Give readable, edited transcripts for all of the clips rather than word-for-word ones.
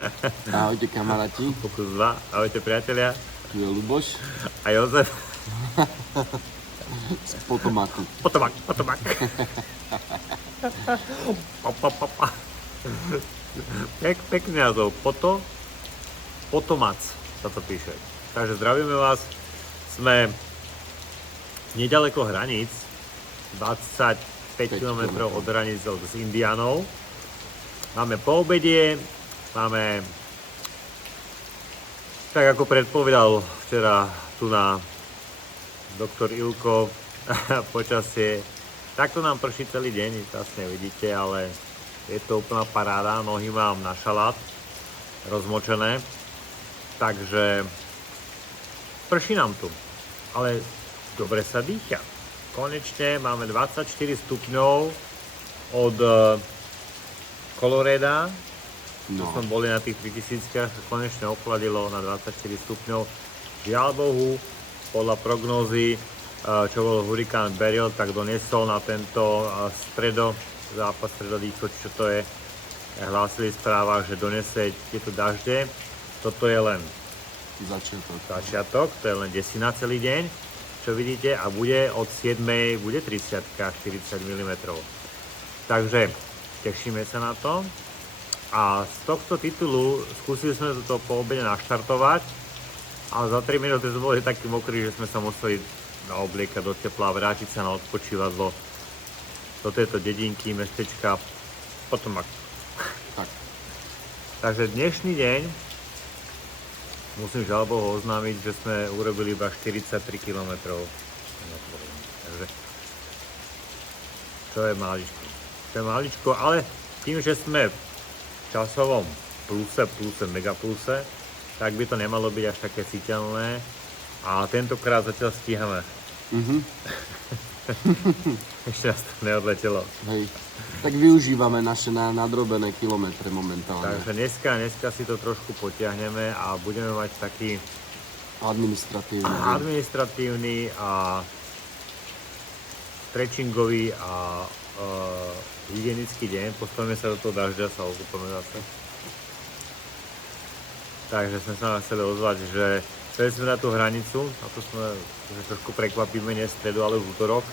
Ahojte kamaráti, Pokus 2. Ahojte priatelia. tu je Luboš A Jozef. z Potomaku. Potomak. Papa. Pekný názov. Potomac sa to píše. Takže zdravíme vás. Sme nedaleko hraníc. 25 km od hraníc s Indianou. Máme po obedie. Máme, tak ako predpovedal včera tu na doktor Ilko, počasie, takto nám prší celý deň, jasne vidíte, ale je to úplná paráda, nohy mám na šalát, rozmočené, takže prší nám tu, ale dobre sa dýcha. Konečne máme 24 stupňov od Coloreda. No, Sme boli na tých 3000, konečne ochladilo na 24 stupňov. Žiaľ Bohu, podľa prognózy, čo bol hurikán Beryl, tak doniesol na tento západ stredovýchod, čo to je, hlásili v správach, že donesie tieto dažde. Toto je len začiatok, to je len desina celý deň, čo vidíte, a bude od 7. bude 30, 40 mm. Takže tešíme sa na to. A z tohto titulu skúsili sme to po obede naštartovať, ale za 3 minúty sme boli takí mokrí, že sme sa museli naobliekať do tepla a vrátiť sa na odpočívadlo do tejto dedinky, mestečka Potomak. tak. Takže dnešný deň musím žiaľ Bohu oznámiť, že sme urobili iba 43 km. Takže to je maličko, ale tým, že sme časovom pluse, megapluse, tak by to nemalo byť až také citeľné a tentokrát zatiaľ stíhame. Ešte nás to neodletelo. Hej, tak využívame naše nadrobené kilometre momentálne. Takže dneska si to trošku potiahneme a budeme mať taký administratívny a stretchingový a hygienický deň, postavíme sa do toho dažďa, sa okúpame zase. Takže sme sa vám chceli ozvať, že sme na tú hranicu, a to sme trošku prekvapíme, nie stredu, ale v útorok.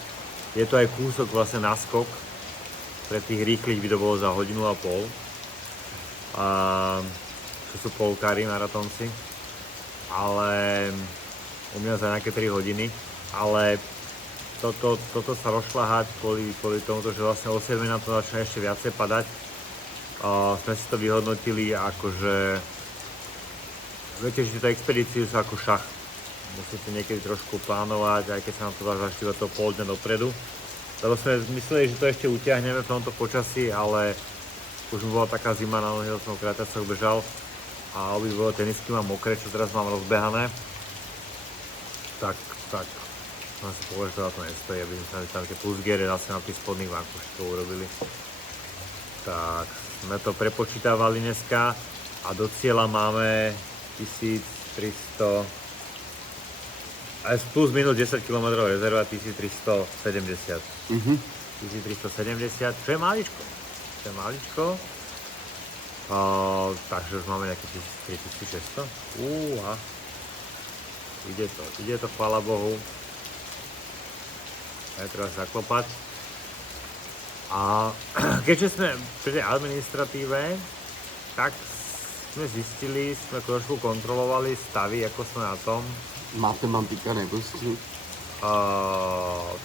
Je to aj kúsok vlastne naskok, pre tých rýchlych by to bolo za 1,5 hodinu. Čo sú polkári, maratónci, ale u mňa za nejaké 3 hodiny, ale toto sa rozšľahať kvôli tomu, že vlastne o 7 na to začne ešte viacej padať. Sme si to vyhodnotili akože, viete, že tieto expedície sú ako šach. Musíte niekedy trošku plánovať, aj keď sa nám to dá zaštiť to pol dňa dopredu. Lebo sme mysleli, že to ešte utiahneme v tomto počasí, ale už mi bola taká zima, na nohy som v kráťacoch bežal a obidvoje tenisky mám mokré, čo teraz mám rozbehané. Tak som si povedal, že to na to nestojí, aby sme tam tie plusgiere zase na tých spodných vankošikov urobili. Tak, sme to prepočítavali dneska a do cieľa máme 1300, aj plus minus 10 km rezerva 1370. 1370, čo je maličko. Takže už máme nejaké 3600. Ide to, chvála Bohu. Treba zaklopať. A keďže sme pri tej administratíve, tak sme zistili, sme trošku kontrolovali stavy, ako sme na tom. Matematika nepustí.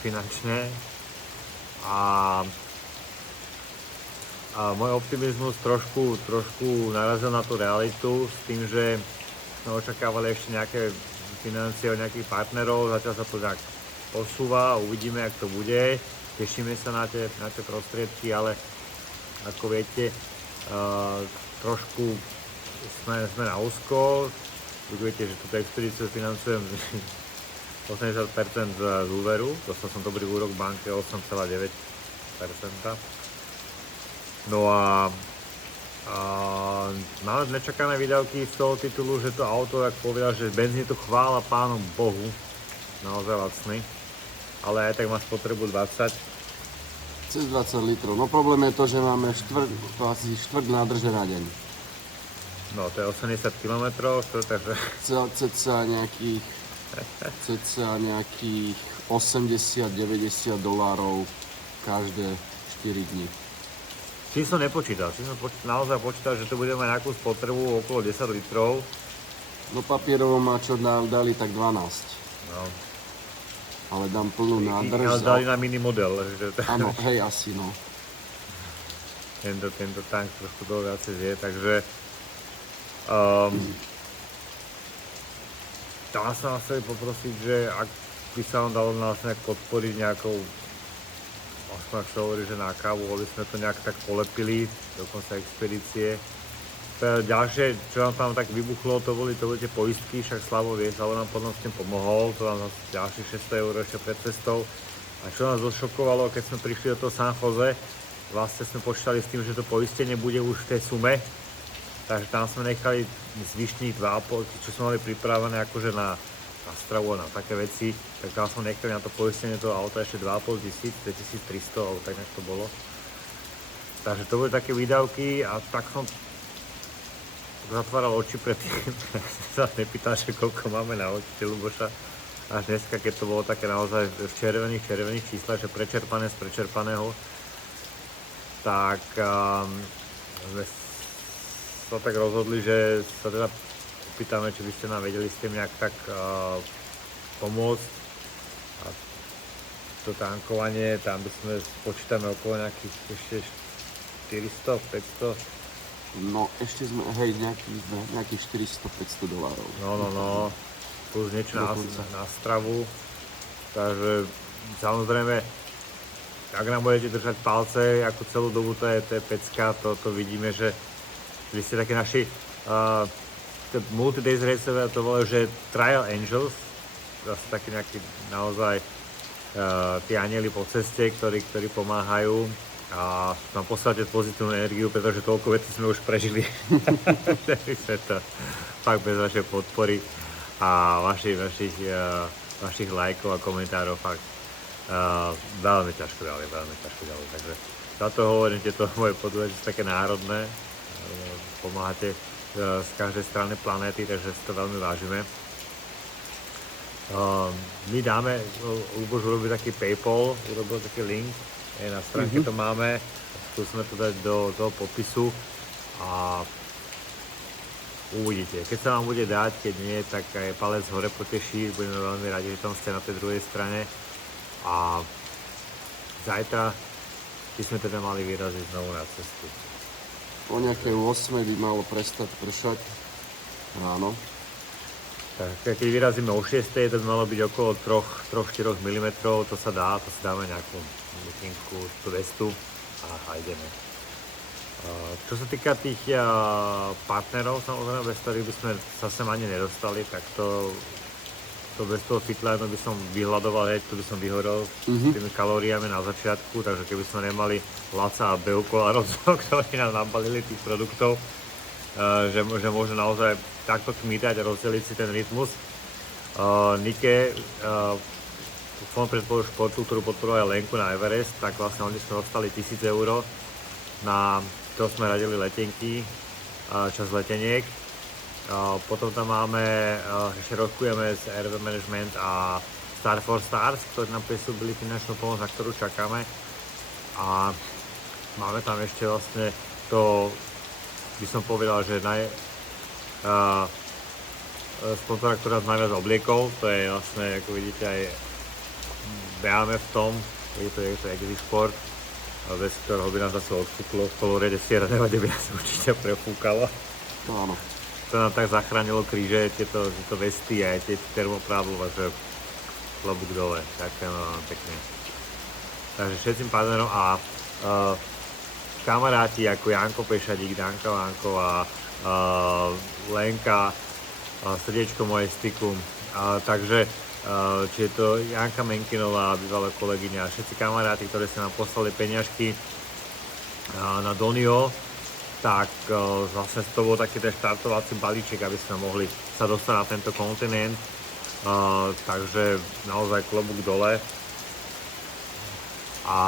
Finančne. A môj optimizmus trošku narazil na tú realitu s tým, že sme očakávali ešte nejaké financie od nejakých partnerov, zatiaľ sa to tak posúva, uvidíme, jak to bude, tešíme sa na tie prostriedky, ale ako viete, trošku sme na úzko. Viete, že túto expedíciu financujem 80% z úveru, dostal som dobrý úrok v banke 8,9%. No a máme nečakané výdavky z toho titulu, že to auto, jak povedal, že benzín je to chvála pánu Bohu, naozaj lacný, ale aj tak má spotrebu 20. Cez 20 litrov. No problém je to, že máme asi štvrť nádrže na deň. No to je 80 km, takže Cca nejakých 80-90 dolárov každé 4 dní. tým som nepočítal. Naozaj počítal, že to budeme mať nejakú spotrebu okolo 10 litrov. No papierovo má čo dali tak 12. No. Ale dám plnú nádrž. Ale dali na mini model. Áno, hej, asi no. Tento tank trošku toho viacej zje, takže tam sa vás chceli poprosiť, že ak by sa vám dalo nás nejak podporiť nejakou, aspoň ak sa hovorí, že na kávu, aby sme to nejak tak polepili, dokonca expedície. Ďalšie, čo nám tam tak vybuchlo, to boli tie poistky, však Slavo Vies, ale nám potom s tým pomohol, to nám ďalších 600 eur ešte pred cestou. A čo nás zošokovalo, keď sme prišli do toho San Jose, vlastne sme počítali s tým, že to poistenie bude už v tej sume, takže tam sme nechali zvyšných 2,5, čo sme mali pripravené akože na stravu a na také veci, tak tam sme nechali na to poistenie toho auta ešte 2,5 tisíc, 2300, alebo tak nejak to bolo. Takže to boli také výdavky a tak som zatváral oči pred tým, sa nepýtal, že koľko máme na očite Luboša. Až dneska, keď to bolo také naozaj v červených číslach, že prečerpané z prečerpaného, tak sme sa tak rozhodli, že sa teda pýtame, či by ste nám vedeli s tým nejak tak pomôcť. A to tankovanie, tam by sme počítame okolo nejakých ešte 400, 500. No ešte sme, hej, nejakých 400-500 dolárov. No, plus niečo na stravu, takže samozrejme, ak nám budete držať palce, ako celú dobu to je pecka, to vidíme, že vy ste takí naši multi-days racové, to volajú, že Trial Angels, zase takí nejakí naozaj tí anieli po ceste, ktorí pomáhajú a nám poslať pozitívnu energiu, pretože toľko vecí sme už prežili. Fakt bez vašej podpory a vašich lajkov a komentárov fakt veľmi ťažko ďalej. Takže za to hovorím, tieto moje podujatie sú také národné, pomáhate z každej strany planéty, takže si to veľmi vážime. My dáme, Luboš urobil taký PayPal, urobil taký link, na stránke to máme, skúsime to dať do toho popisu a uvidíte. Keď sa vám bude dať, keď nie, tak aj palec hore poteší, budeme veľmi radi, že tam ste na tej druhej strane a zajtra by sme teda mali vyraziť znovu na cestu. O nejakej 8 by malo prestať pršať ráno. Tak keď vyrazíme o 6, to by malo byť okolo 3-4 mm, to sa dáme nejakú litinku, tú vestu a ideme. Čo sa týka tých partnerov, samozrejme, bez ktorých by sme sa sem ani nedostali, tak to bez toho fitlinu by som vyhľadoval, to by som vyhorel s tými kalóriami na začiatku, takže keby sme nemali Laca a Beuko a Rozo, ktorí nám nabalili tých produktov, že môže naozaj takto kmítať a rozdeliť si ten rytmus. Nike, Fond predporu športu, ktorú podporoval aj Lenku na Everest, tak vlastne oni sme dostali 1000 eur, na to sme radili letenky, čas leteniek. Potom tam máme, ešte rokujeme s RV Management a Star for Stars, ktorí nám prisúbili finančnú pomoc, na ktorú čakáme. A máme tam ešte vlastne to, by som povedal, že sponzora, ktorá nás najviac obliekol, to je vlastne, ako vidíte, aj beháme v tom, je to Exisport, bez ktorého by nás zase odfúklo v polorede Sierra Nevada, by nás určite prefúkalo. To áno. To nám tak zachránilo kríže, tieto vesty a tie termoprávlova, že klobúk dole, ďakujem vám pekne. Takže všetkým partnerom a kamaráti ako Janko Pešadík, Danka Vánková, Lenka, srdiečko moje styku, takže či je to Janka Menkinová, bývalá kolegyňa, všetci kamaráti, ktorí sa nám poslali peniažky na Donio, tak vlastne to bol taký ten štartovací balíček, aby sme mohli sa dostať na tento kontinent, takže naozaj klobúk dole a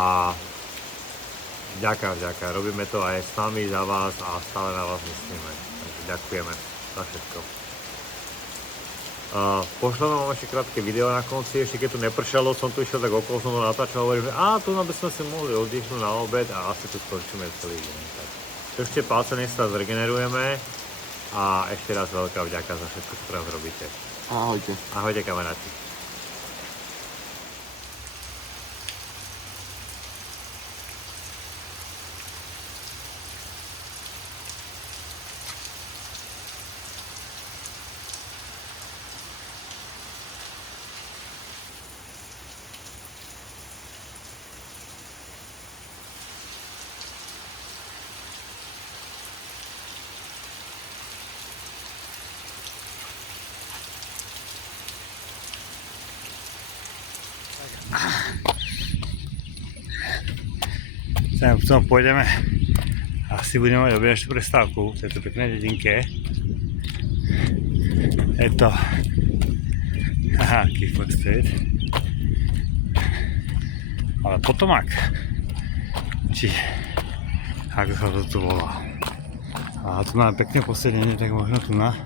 ďakujem, robíme to aj s nami, za vás a stále na vás myslíme. ďakujeme za všetko. Pošleme vám ešte krátke video na konci, ešte keď tu nepršalo, som tu išiel tak okolo, som to natáčal, hovorím, že tu by sme si mohli oddychnúť na obed a asi tu skončíme celý deň. Tak držte palce, nech sa zregenerujeme a ešte raz veľká vďaka za všetko, čo teraz robíte. Ahojte. Ahojte kamaráti. Sem pôjdeme, asi budeme mať obiedačnú prestávku v tejto peknej dedinke. Je to Kickback Street, ale Potomak, či ako sa to tu volá. A tu máme pekné posedenie, tak možno tu na.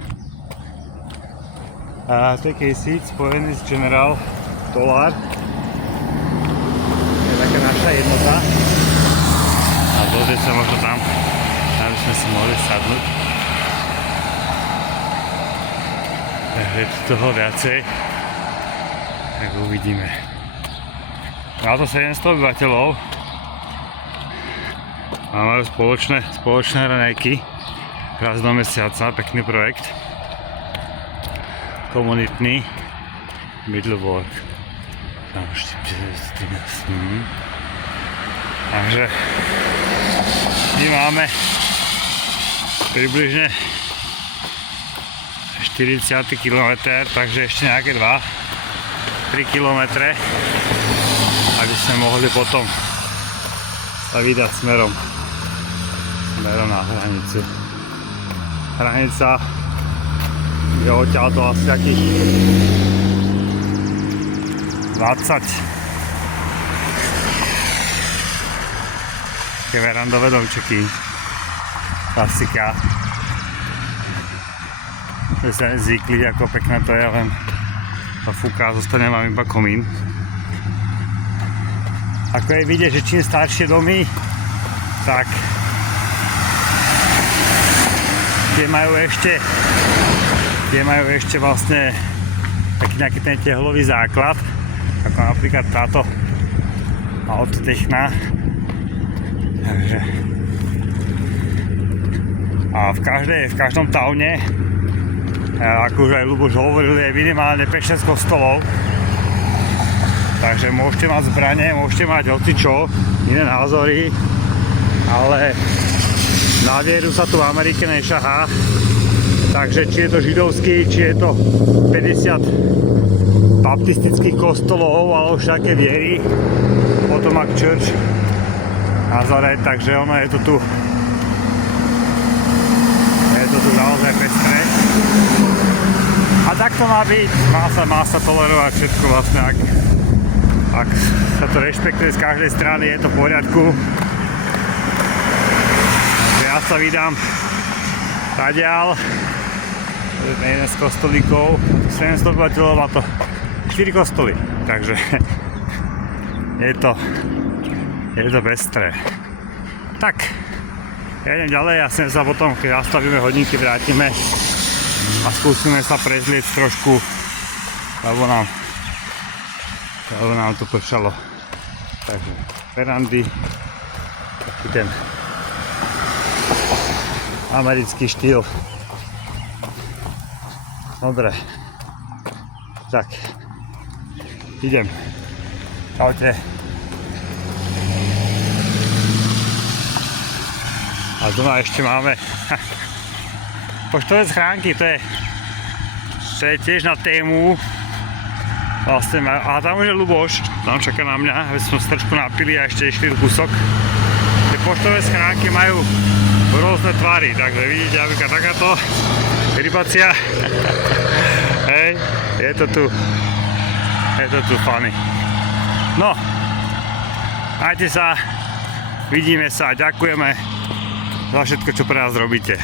A to je Casey spojený s General Dollar. Je taká naša jednota. A dojde sa možno tam, aby sme si mohli sadnúť. Takže je tu toho viacej, tak uvidíme. Má to 700 obyvateľov a majú spoločné raňajky raz do mesiaca, pekný projekt. Komunitný middle work. Tam ešte 13. Takže my máme približne 40 km, takže ešte nejaké 2-3 km, aby sme mohli potom sa vydať smerom na hranicu. Hranica je odtiaľto asi takých 20 také verandové domčeky, klasika. My sa nezvykli, ako pekné to je, len fúka a zostane vám iba komín. Ako je vidieť, že čím staršie domy, tak tie majú ešte vlastne taký nejaký ten tehlový základ, ako napríklad táto autotechna. Takže a v každom taune, ako už aj Ľuboš hovoril, je minimálne 5-6 kostolov. Takže môžete mať zbrane, môžete mať hocičo, iné názory, ale na vieru sa tu v Amerike nešahá. Takže či je to židovský, či je to 50 baptistických kostolov alebo všaké viery, Potomac Church Nazaret, takže ono je to tu naozaj pestré. A tak to má byť, má sa tolerovať všetko vlastne, ak sa to rešpektuje z každej strany, je to v poriadku. Takže ja sa vydám tadiaľ, to je jeden z kostolíkov, 700 obyvateľov, má to 4 kostoly, takže je to pestré. Tak, ja idem ďalej a sem sa potom, keď zastavíme hodinky, vrátime a skúsime sa prezliecť trošku, lebo nám to pršalo. Takže verandy, taký ten americký štýl. Dobre, tak, idem. Čaute. A doma ešte máme poštové schránky, to je tiež na tému. Vlastne, a tam už je Ľuboš, tam čaká na mňa, aby sme sa trošku napili a ešte išli kúsok. Tie poštové schránky majú rôzne tvary, takže vidíte, napríklad takáto rybácia. Hej, je to tu funny. No, majte sa, vidíme sa, ďakujeme za všetko, čo pre nás robíte.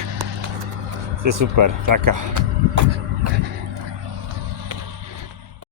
Ste super, taká.